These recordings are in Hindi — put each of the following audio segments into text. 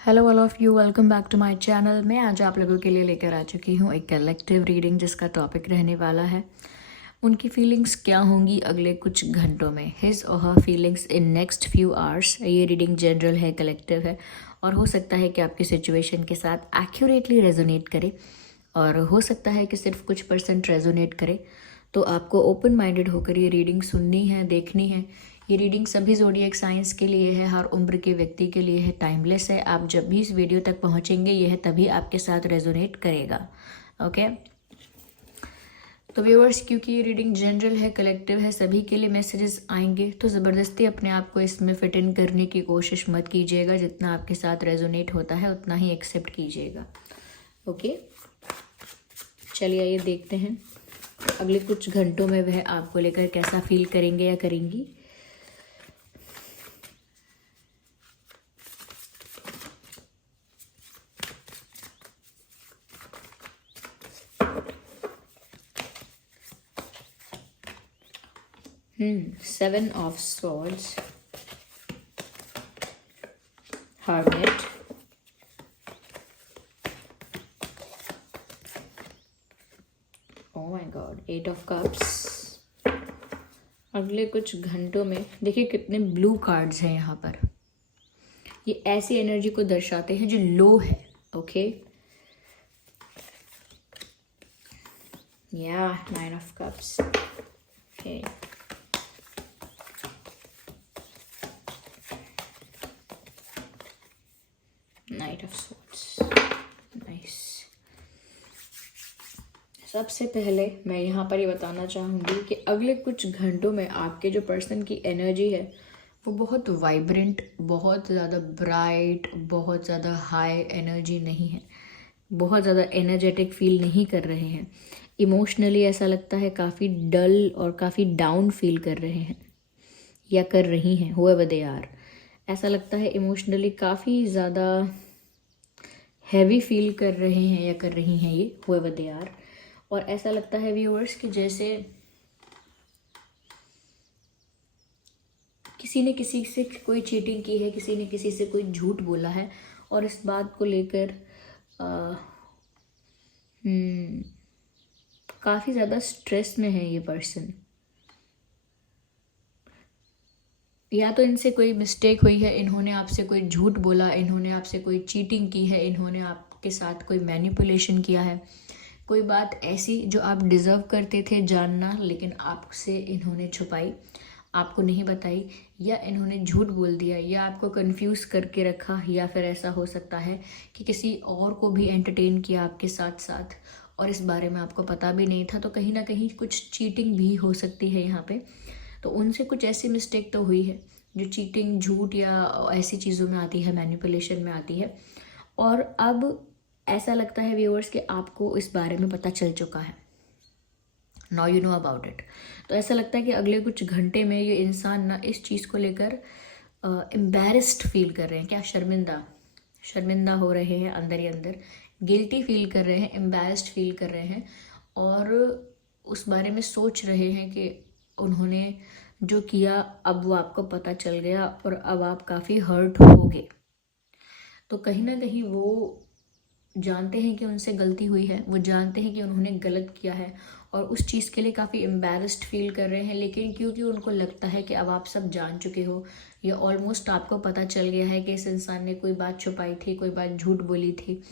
Hello all of you, welcome back to my channel. मैं आज आप लोगों के लिए लेकर आ चुकी हूँ एक कलेक्टिव रीडिंग जिसका टॉपिक रहने वाला है उनकी फीलिंग्स क्या होंगी अगले कुछ घंटों में, हिज और हर feelings in next few hours. ये रीडिंग जनरल है, कलेक्टिव है और हो सकता है कि आपकी सिचुएशन के साथ एक्यूरेटली रेजोनेट करे और हो सकता है कि सिर्फ कुछ % रेजोनेट करे। तो आपको ओपन माइंडेड होकर ये रीडिंग सुननी है, देखनी है। ये रीडिंग सभी ज़ोडिएक साइंस के लिए है, हर उम्र के व्यक्ति के लिए है, टाइमलेस है। आप जब भी इस वीडियो तक पहुंचेंगे यह तभी आपके साथ रेजोनेट करेगा। ओके तो व्यूअर्स, क्योंकि ये रीडिंग जनरल है, कलेक्टिव है, सभी के लिए मैसेजेस आएंगे, तो ज़बरदस्ती अपने आप को इसमें फिट इन करने की कोशिश मत कीजिएगा। जितना आपके साथ रेजोनेट होता है उतना ही एक्सेप्ट कीजिएगा। ओके चलिए आइए देखते हैं अगले कुछ घंटों में वह आपको लेकर कैसा फील करेंगे या करेंगी। Seven of Swords, Hermit, oh my God, Eight of Cups। अगले कुछ घंटों में देखिए कितने ब्लू कार्ड्स हैं यहाँ पर। ये ऐसी एनर्जी को दर्शाते हैं जो लो है। ओके या nine of cups. Okay night of swords, nice. सबसे पहले मैं यहाँ पर ये बताना चाहूँगी कि अगले कुछ घंटों में आपके जो पर्सन की एनर्जी है वो बहुत वाइब्रेंट, बहुत ज़्यादा ब्राइट, बहुत ज़्यादा हाई एनर्जी नहीं है, बहुत ज़्यादा एनर्जेटिक फील नहीं कर रहे हैं। इमोशनली ऐसा लगता है काफ़ी डल और काफ़ी डाउन फील कर रहे हैं या कर रही हैं, whoever they are। ऐसा लगता है इमोशनली काफ़ी ज़्यादा हैवी फील कर रहे हैं या कर रही हैं ये, whoever they are। और ऐसा लगता है व्यूअर्स कि जैसे किसी ने किसी से कोई चीटिंग की है, किसी ने किसी से कोई झूठ बोला है और इस बात को लेकर काफ़ी ज़्यादा स्ट्रेस में है ये पर्सन। या तो इनसे कोई मिस्टेक हुई है, इन्होंने आपसे कोई झूठ बोला, इन्होंने आपसे कोई चीटिंग की है, इन्होंने आपके साथ कोई मैनिपुलेशन किया है, कोई बात ऐसी जो आप डिज़र्व करते थे जानना लेकिन आपसे इन्होंने छुपाई, आपको नहीं बताई, या इन्होंने झूठ बोल दिया या आपको कंफ्यूज करके रखा, या फिर ऐसा हो सकता है कि किसी और को भी एंटरटेन किया आपके साथ साथ और इस बारे में आपको पता भी नहीं था। तो कहीं ना कहीं कुछ चीटिंग भी हो सकती है यहाँ पे। तो उनसे कुछ ऐसी मिस्टेक तो हुई है जो चीटिंग, झूठ या ऐसी चीज़ों में आती है, मैनिपुलेशन में आती है। और अब ऐसा लगता है व्यूअर्स कि आपको इस बारे में पता चल चुका है, now you know about it. तो ऐसा लगता है कि अगले कुछ घंटे में ये इंसान ना इस चीज़ को लेकर एम्बैरेस्ड फील कर रहे हैं, क्या शर्मिंदा हो रहे हैं, अंदर ही अंदर गिल्टी फील कर रहे हैं, एम्बैरेस्ड फील कर रहे हैं और उस बारे में सोच रहे हैं कि उन्होंने जो किया अब वो आपको पता चल गया और अब आप काफ़ी हर्ट होगे। तो कहीं ना कहीं वो जानते हैं कि उनसे गलती हुई है, वो जानते हैं कि उन्होंने गलत किया है और उस चीज़ के लिए काफ़ी एम्बैरेस्ड फील कर रहे हैं। लेकिन क्योंकि उनको लगता है कि अब आप सब जान चुके हो या ऑलमोस्ट आपको पता चल गया है कि इस इंसान ने कोई बात छुपाई थी, कोई बात झूठ बोली थी,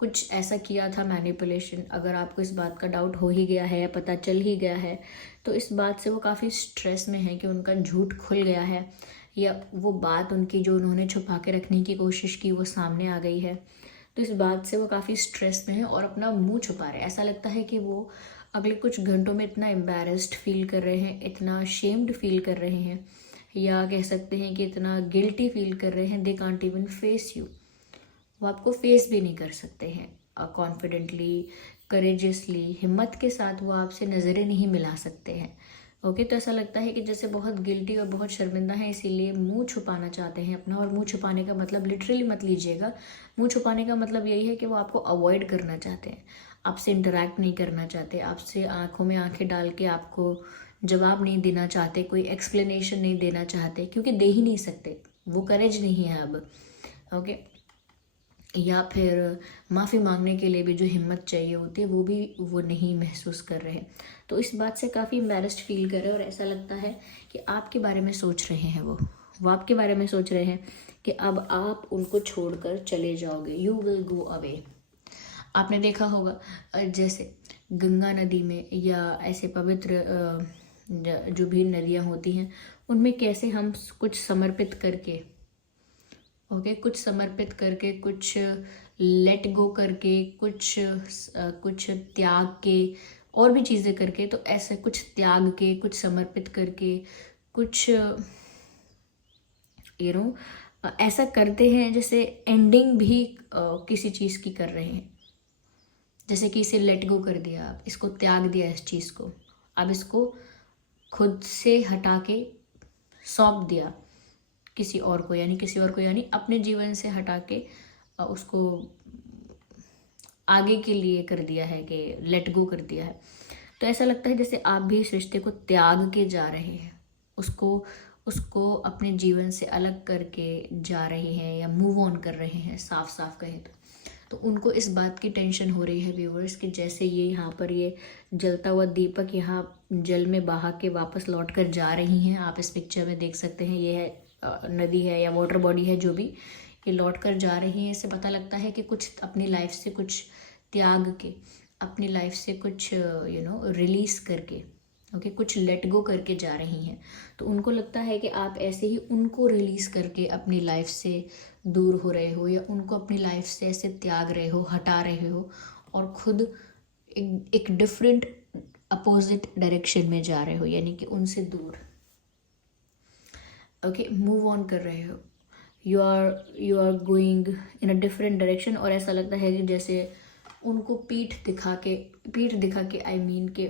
कुछ ऐसा किया था मैनिपुलेशन, अगर आपको इस बात का डाउट हो ही गया है या पता चल ही गया है तो इस बात से वो काफ़ी स्ट्रेस में है कि उनका झूठ खुल गया है या वो बात उनकी जो उन्होंने छुपा के रखने की कोशिश की वो सामने आ गई है। तो इस बात से वो काफ़ी स्ट्रेस में है और अपना मुंह छुपा रहे हैं। ऐसा लगता है कि वो अगले कुछ घंटों में इतना एम्बैरेस्ड फील कर रहे हैं, इतना शेम्ड फील कर रहे हैं, या कह सकते हैं कि इतना गिल्टी फील कर रहे हैं, दे कांट इवन फेस यू। वो आपको फेस भी नहीं कर सकते हैं कॉन्फिडेंटली, करेजियसली, हिम्मत के साथ वो आपसे नज़रें नहीं मिला सकते हैं। ओके तो ऐसा लगता है कि जैसे बहुत गिल्टी और बहुत शर्मिंदा है, इसीलिए मुंह छुपाना चाहते हैं अपना। और मुंह छुपाने का मतलब लिटरली मत लीजिएगा, मुंह छुपाने का मतलब यही है कि वो आपको अवॉइड करना चाहते हैं, आपसे इंटरेक्ट नहीं करना चाहते, आपसे आंखों में आंखें डाल के आपको जवाब नहीं देना चाहते, कोई एक्सप्लेनेशन नहीं देना चाहते, क्योंकि दे ही नहीं सकते, वो करेज नहीं है अब। ओके या फिर माफ़ी मांगने के लिए भी जो हिम्मत चाहिए होती है वो नहीं महसूस कर रहे हैं। तो इस बात से काफ़ी एम्बैरेस्ड फील कर रहे हैं और ऐसा लगता है कि आपके बारे में सोच रहे हैं वो आपके बारे में सोच रहे हैं कि अब आप उनको छोड़कर चले जाओगे, यू विल गो अवे। आपने देखा होगा जैसे गंगा नदी में या ऐसे पवित्र जो भी नदियाँ होती हैं उनमें कैसे हम कुछ समर्पित करके कुछ समर्पित करके, कुछ लेट गो करके, कुछ त्याग के और भी चीज़ें करके, तो ऐसे कुछ त्याग के, कुछ समर्पित करके, कुछ ऐसा करते हैं जैसे एंडिंग भी किसी चीज़ की कर रहे हैं। जैसे कि इसे लेट गो कर दिया, आप इसको त्याग दिया, इस चीज़ को अब इसको खुद से हटा के सौंप दिया किसी और को, यानी अपने जीवन से हटा के उसको आगे के लिए कर दिया है कि लेट गो कर दिया है। तो ऐसा लगता है जैसे आप भी इस रिश्ते को त्याग के जा रहे हैं, उसको अपने जीवन से अलग करके जा रहे हैं या मूव ऑन कर रहे हैं, साफ साफ कहें तो उनको इस बात की टेंशन हो रही है व्यूवर्स कि जैसे ये यहाँ पर ये जलता हुआ दीपक यहाँ जल में बहा के वापस लौट कर जा रही हैं। आप इस पिक्चर में देख सकते हैं, ये है नदी है या वाटर बॉडी है, जो भी ये लौट कर जा रही है। इससे पता लगता है कि कुछ अपनी लाइफ से कुछ त्याग के, अपनी लाइफ से कुछ रिलीज करके कुछ लेट गो करके जा रही हैं। तो उनको लगता है कि आप ऐसे ही उनको रिलीज करके अपनी लाइफ से दूर हो रहे हो या उनको अपनी लाइफ से ऐसे त्याग रहे हो, हटा रहे हो और खुद एक डिफरेंट अपोजिट डायरेक्शन में जा रहे हो, यानी कि उनसे दूर मूव ऑन कर रहे हो। You are going in a different direction. और ऐसा लगता है कि जैसे उनको पीठ दिखा के आई मीन कि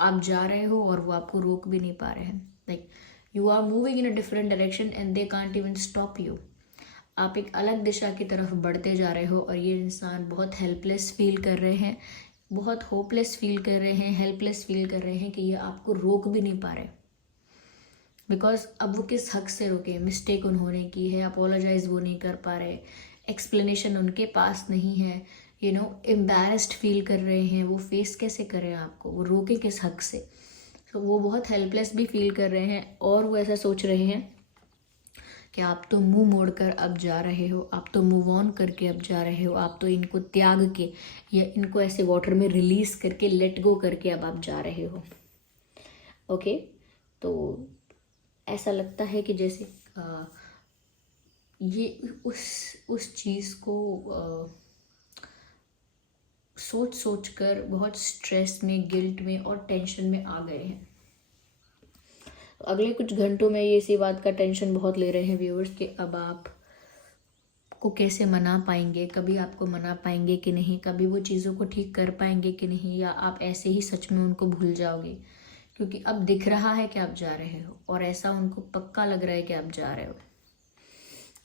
आप जा रहे हो और वो आपको रोक भी नहीं पा रहे हैं। Like you are moving in a different direction and they can't even stop you. आप एक अलग दिशा की तरफ बढ़ते जा रहे हो और ये इंसान बहुत हेल्पलेस फील कर रहे हैं, बहुत होपलेस फील कर रहे हैं, हेल्पलेस फील कर रहे हैं कि ये आपको रोक भी नहीं पा रहे। बिकॉज अब वो किस हक से रोके, मिस्टेक उन्होंने की है, अपोलोजाइज वो नहीं कर पा रहे, एक्सप्लेनेशन उनके पास नहीं है, एम्बैरेस्ड फील कर रहे हैं, वो फेस कैसे करें आपको, वो रोके किस हक से। तो वो बहुत हेल्पलेस भी फील कर रहे हैं और वो ऐसा सोच रहे हैं कि आप तो मुंह मोड़कर अब जा रहे हो, आप तो मूव ऑन करके अब जा रहे हो, आप तो इनको त्याग के या इनको ऐसे वाटर में रिलीज करके लेट गो करके अब आप जा रहे हो। तो ऐसा लगता है कि जैसे ये उस चीज़ को सोच कर बहुत स्ट्रेस में, गिल्ट में और टेंशन में आ गए हैं। अगले कुछ घंटों में ये इसी बात का टेंशन बहुत ले रहे हैं व्यूअर्स कि अब आप को कैसे मना पाएंगे, कभी आपको मना पाएंगे कि नहीं, कभी वो चीज़ों को ठीक कर पाएंगे कि नहीं, या आप ऐसे ही सच में उनको भूल जाओगे। क्योंकि अब दिख रहा है कि आप जा रहे हो और ऐसा उनको पक्का लग रहा है कि आप जा रहे हो।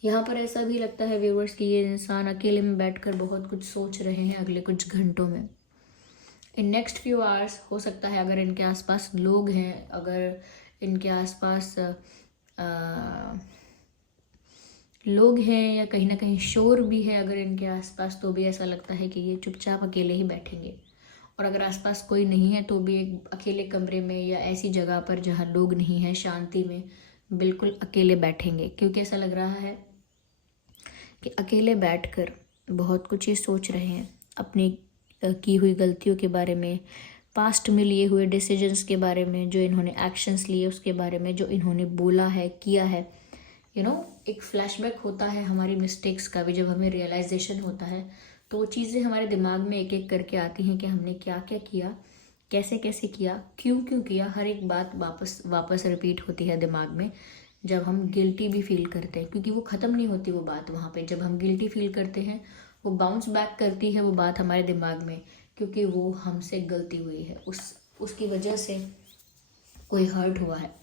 यहाँ पर ऐसा भी लगता है व्यूअर्स कि ये इंसान अकेले में बैठकर बहुत कुछ सोच रहे हैं अगले कुछ घंटों में। इन नेक्स्ट फ्यू आवर्स हो सकता है अगर इनके आसपास लोग हैं, अगर इनके आसपास लोग हैं या कहीं ना कहीं शोर भी है अगर इनके आसपास, तो भी ऐसा लगता है कि ये चुपचाप अकेले ही बैठेंगे। और अगर आसपास कोई नहीं है तो भी एक अकेले कमरे में या ऐसी जगह पर जहाँ लोग नहीं हैं, शांति में बिल्कुल अकेले बैठेंगे। क्योंकि ऐसा लग रहा है कि अकेले बैठकर बहुत कुछ ये सोच रहे हैं अपनी की हुई गलतियों के बारे में, पास्ट में लिए हुए डिसीजंस के बारे में, जो इन्होंने एक्शंस लिए उसके बारे में, जो इन्होंने बोला है, किया है। एक फ्लैशबैक होता है हमारी मिस्टेक्स का भी, जब हमें रियलाइजेशन होता है तो वो चीज़ें हमारे दिमाग में एक एक करके आती हैं कि हमने क्या क्या किया, कैसे कैसे किया, क्यों क्यों किया। हर एक बात वापस रिपीट होती है दिमाग में जब हम गिल्टी भी फील करते हैं, क्योंकि वो ख़त्म नहीं होती वो बात वहाँ पे। जब हम गिल्टी फील करते हैं वो बाउंस बैक करती है वो बात हमारे दिमाग में, क्योंकि वो हमसे गलती हुई है, उसकी वजह से कोई हर्ट हुआ है।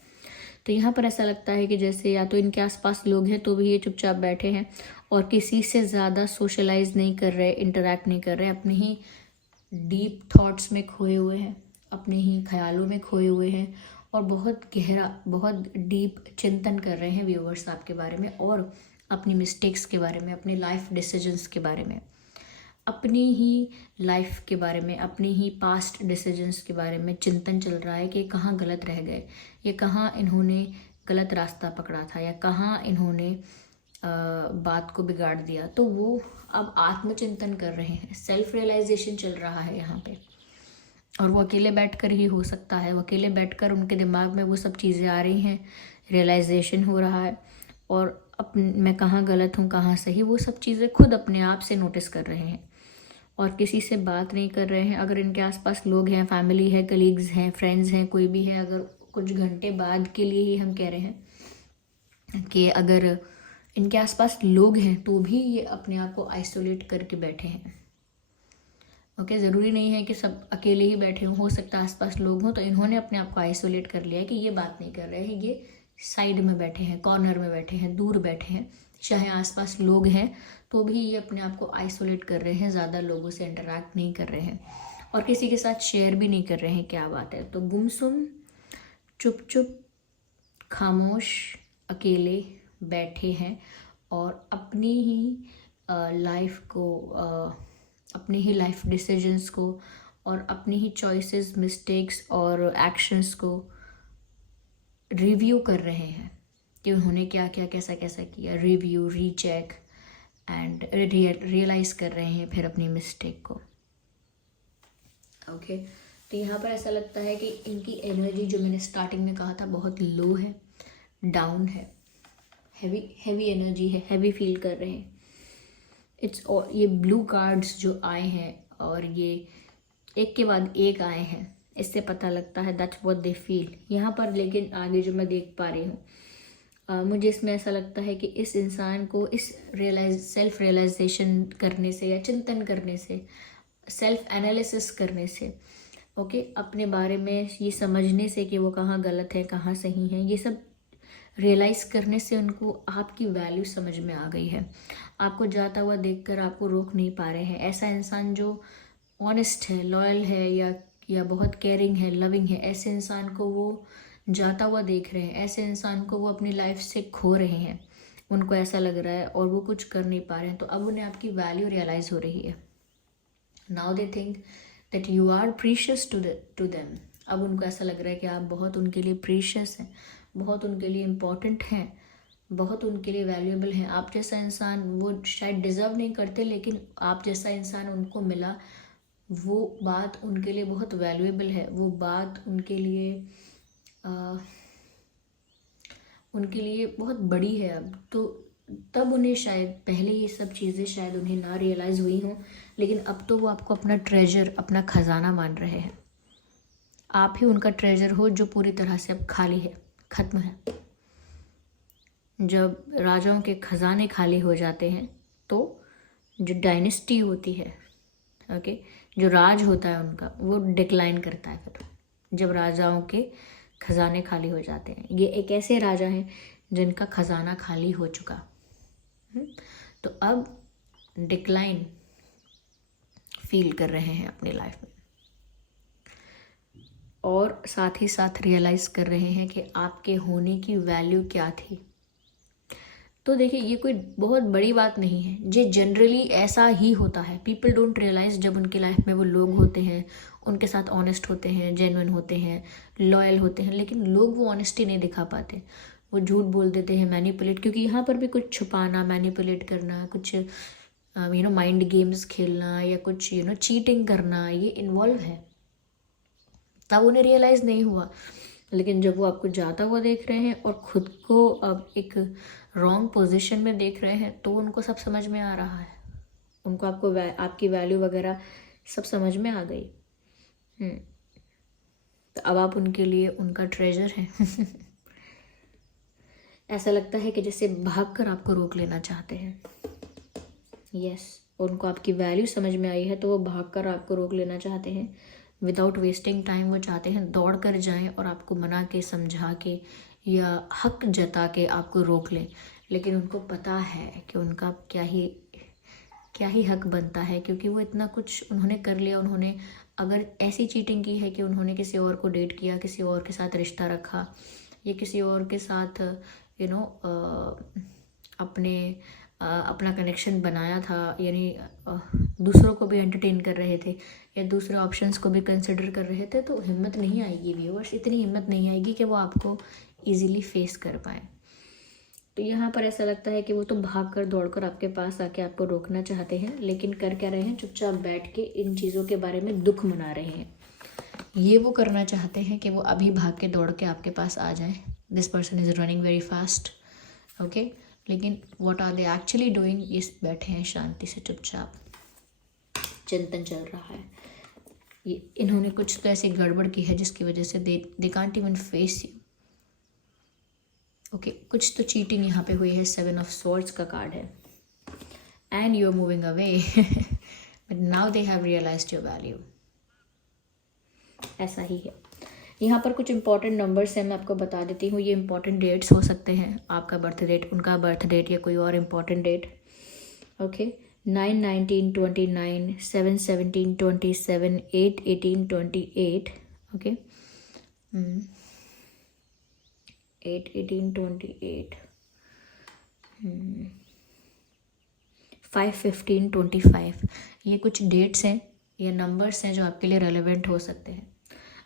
तो यहाँ पर ऐसा लगता है कि जैसे या तो इनके आसपास लोग हैं तो भी ये चुपचाप बैठे हैं और किसी से ज़्यादा सोशलाइज नहीं कर रहे, इंटरेक्ट नहीं कर रहे, अपने ही डीप थॉट्स में खोए हुए हैं, अपने ही ख्यालों में खोए हुए हैं और बहुत गहरा, बहुत डीप चिंतन कर रहे हैं व्यूअर्स आपके बारे में। और अपनी मिस्टेक्स के बारे में, अपने लाइफ डिसीजंस के बारे में, अपनी ही लाइफ के बारे में, अपनी ही पास्ट डिसीजंस के बारे में चिंतन चल रहा है कि कहाँ गलत रह गए, ये कहाँ इन्होंने गलत रास्ता पकड़ा था, या कहाँ इन्होंने बात को बिगाड़ दिया। तो वो अब आत्मचिंतन कर रहे हैं, सेल्फ रियलाइजेशन चल रहा है यहाँ पे। और वो अकेले बैठकर ही हो सकता है, वो अकेले बैठकर उनके दिमाग में वो सब चीज़ें आ रही हैं, रियलाइजेशन हो रहा है, और मैं कहाँ गलत हूँ कहाँ सही, वो सब चीज़ें खुद अपने आप से नोटिस कर रहे हैं और किसी से बात नहीं कर रहे हैं। अगर इनके आसपास लोग हैं, फैमिली है, कलीग्स हैं, फ्रेंड्स हैं, कोई भी है, अगर कुछ घंटे बाद के लिए ही हम कह रहे हैं कि अगर इनके आसपास लोग हैं तो भी ये अपने आप को आइसोलेट करके बैठे हैं। ओके, ज़रूरी नहीं है कि सब अकेले ही बैठे हों, हो सकता है आसपास लोग हों, तो इन्होंने अपने आप को आइसोलेट कर लिया है कि ये बात नहीं कर रहे हैं, ये साइड में बैठे हैं, कॉर्नर में बैठे हैं, दूर बैठे हैं। चाहे आसपास लोग हैं तो भी ये अपने आप को आइसोलेट कर रहे हैं, ज़्यादा लोगों से इंटरेक्ट नहीं कर रहे हैं और किसी के साथ शेयर भी नहीं कर रहे हैं क्या बात है। तो गुमसुम, चुप चुप, खामोश, अकेले बैठे हैं और अपनी ही लाइफ को, अपनी ही लाइफ डिसीजंस को और अपनी ही चॉइसेस, मिस्टेक्स और एक्शंस को रिव्यू कर रहे हैं कि उन्होंने क्या क्या कैसा कैसा किया। रिव्यू, रीचेक एंड रियलाइज़ कर रहे हैं फिर अपनी मिस्टेक को। ओके, तो यहाँ पर ऐसा लगता है कि इनकी एनर्जी, जो मैंने स्टार्टिंग में कहा था, बहुत लो है, डाउन है, हैवी एनर्जी है, हैवी फील कर रहे हैं। ये ब्लू कार्ड्स जो आए हैं और ये एक के बाद एक आए हैं, इससे पता लगता है दैट्स व्हाट दे फील यहाँ पर। लेकिन आगे जो मैं देख पा रही हूँ, मुझे इसमें ऐसा लगता है कि इस इंसान को इस सेल्फ रियलाइजेशन करने से या चिंतन करने से, सेल्फ एनालिसिस करने से, ओके, अपने बारे में ये समझने से कि वो कहाँ गलत है कहाँ सही है, ये सब रियलाइज़ करने से उनको आपकी वैल्यू समझ में आ गई है। आपको जाता हुआ देखकर आपको रोक नहीं पा रहे हैं। ऐसा इंसान जो ऑनेस्ट है, लॉयल है या बहुत केयरिंग है, लविंग है, ऐसे इंसान को वो जाता हुआ देख रहे हैं, ऐसे इंसान को वो अपनी लाइफ से खो रहे हैं। उनको ऐसा लग रहा है और वो कुछ कर नहीं पा रहे हैं, तो अब उन्हें आपकी वैल्यू रियलाइज़ हो रही है। Now they think that you are precious to them. अब उनको ऐसा लग रहा है कि आप बहुत उनके लिए प्रीशियस हैं, बहुत उनके लिए इम्पॉर्टेंट हैं, बहुत उनके लिए वैल्यूएबल हैं। आप जैसा इंसान वो शायद डिज़र्व नहीं करते, लेकिन आप जैसा इंसान उनको मिला, वो बात उनके लिए बहुत वैल्यूएबल है, वो बात उनके लिए बहुत बड़ी है। अब तो तब उन्हें शायद पहले ये सब चीज़ें शायद उन्हें ना रियलाइज़ हुई हों, लेकिन अब तो वो आपको अपना ट्रेजर, अपना खजाना मान रहे हैं। आप ही उनका ट्रेजर हो जो पूरी तरह से अब खाली है, ख़त्म है। जब राजाओं के खजाने खाली हो जाते हैं तो जो डायनेस्टी होती है, ओके, जो राज होता है उनका, वो डिक्लाइन करता है फिर, जब राजाओं के खजाने खाली हो जाते हैं। ये एक ऐसे राजा हैं जिनका खजाना खाली हो चुका। तो अब डिक्लाइन फील कर रहे हैं अपनी लाइफ में और साथ ही साथ रियलाइज़ कर रहे हैं कि आपके होने की वैल्यू क्या थी। तो देखिए, ये कोई बहुत बड़ी बात नहीं है, ये जनरली ऐसा ही होता है। पीपल डोंट रियलाइज़ जब उनकी लाइफ में वो लोग होते हैं, उनके साथ ऑनेस्ट होते हैं, जेन्युइन होते हैं, लॉयल होते हैं, लेकिन लोग वो ऑनेस्टी नहीं दिखा पाते, वो झूठ बोल देते हैं, मैनिपुलेट। क्योंकि यहाँ पर भी कुछ छुपाना, मैनिपुलेट करना, कुछ माइंड गेम्स खेलना या कुछ चीटिंग करना, ये इन्वॉल्व है। तब उन्हें रियलाइज़ नहीं हुआ, लेकिन जब वो आपको जाता हुआ देख रहे हैं और ख़ुद को अब एक रॉन्ग पोजीशन में देख रहे हैं, तो उनको सब समझ में आ रहा है। उनको आपकी वैल्यू वगैरह सब समझ में आ गई। तो अब आप उनके लिए उनका ट्रेजर हैं। ऐसा लगता है कि जैसे भागकर आपको रोक लेना चाहते हैं। यस, उनको आपकी वैल्यू समझ में आई है तो वो भागकर आपको रोक लेना चाहते हैं। विदाउट वेस्टिंग टाइम वो चाहते हैं दौड़ कर जाएं और आपको मना के, समझा के या हक जता के आपको रोक लें। लेकिन उनको पता है कि उनका क्या ही हक बनता है, क्योंकि वो इतना कुछ उन्होंने कर लिया। उन्होंने अगर ऐसी चीटिंग की है कि उन्होंने किसी और को डेट किया, किसी और के साथ रिश्ता रखा या किसी और के साथ अपना कनेक्शन बनाया था, यानी दूसरों को भी एंटरटेन कर रहे थे या दूसरे ऑप्शंस को भी कंसिडर कर रहे थे, तो हिम्मत नहीं आएगी व्यूअर्स, इतनी हिम्मत नहीं आएगी कि वो आपको इजीली फेस कर पाए। तो यहाँ पर ऐसा लगता है कि वो तो भाग कर दौड़ कर आपके पास आके आपको रोकना चाहते हैं, लेकिन कर क्या रहे हैं, चुपचाप बैठ के इन चीज़ों के बारे में दुख मना रहे हैं। ये वो करना चाहते हैं कि वो अभी भाग के दौड़ के आपके पास आ जाए। This person is running very fast, okay. लेकिन what are they actually doing, इस बैठे हैं शांति से चुपचाप, चिंतन चल रहा है। ये इन्होंने कुछ तो ऐसी गड़बड़ की है जिसकी वजह से they can't even face you, okay. कुछ तो चीटिंग यहाँ पे हुई है। 7 ऑफ स्वॉर्ड्स का कार्ड है and you are moving away but now they have realised your value, ऐसा ही है। यहाँ पर कुछ इंपॉर्टेंट नंबर्स हैं, मैं आपको बता देती हूँ। ये इंपॉर्टेंट डेट्स हो सकते हैं, आपका बर्थ डेट, उनका बर्थ डेट या कोई और इंपॉर्टेंट डेट, ओके। 9, 19, 29, 7, 17, 27, 8, 18, 28, ओके। 8, 18, 28, 5, 15, 25। ये कुछ डेट्स हैं, ये नंबर्स हैं जो आपके लिए रेलेवेंट हो सकते हैं।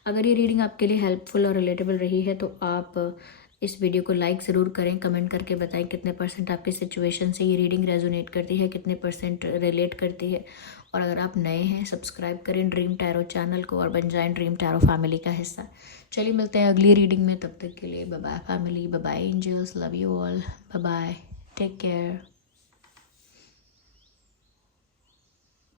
अगर ये रीडिंग आपके लिए हेल्पफुल और रिलेटेबल रही है तो आप इस वीडियो को लाइक ज़रूर करें, कमेंट करके बताएं कितने % आपकी सिचुएशन से ये रीडिंग रेजोनेट करती है, कितने % रिलेट करती है। और अगर आप नए हैं, सब्सक्राइब करें ड्रीम टैरो चैनल को और बन जाएं ड्रीम टैरो फैमिली का हिस्सा। चलिए मिलते हैं अगली रीडिंग में, तब तक के लिए bye bye family, bye bye angels, love you all, bye bye, take care.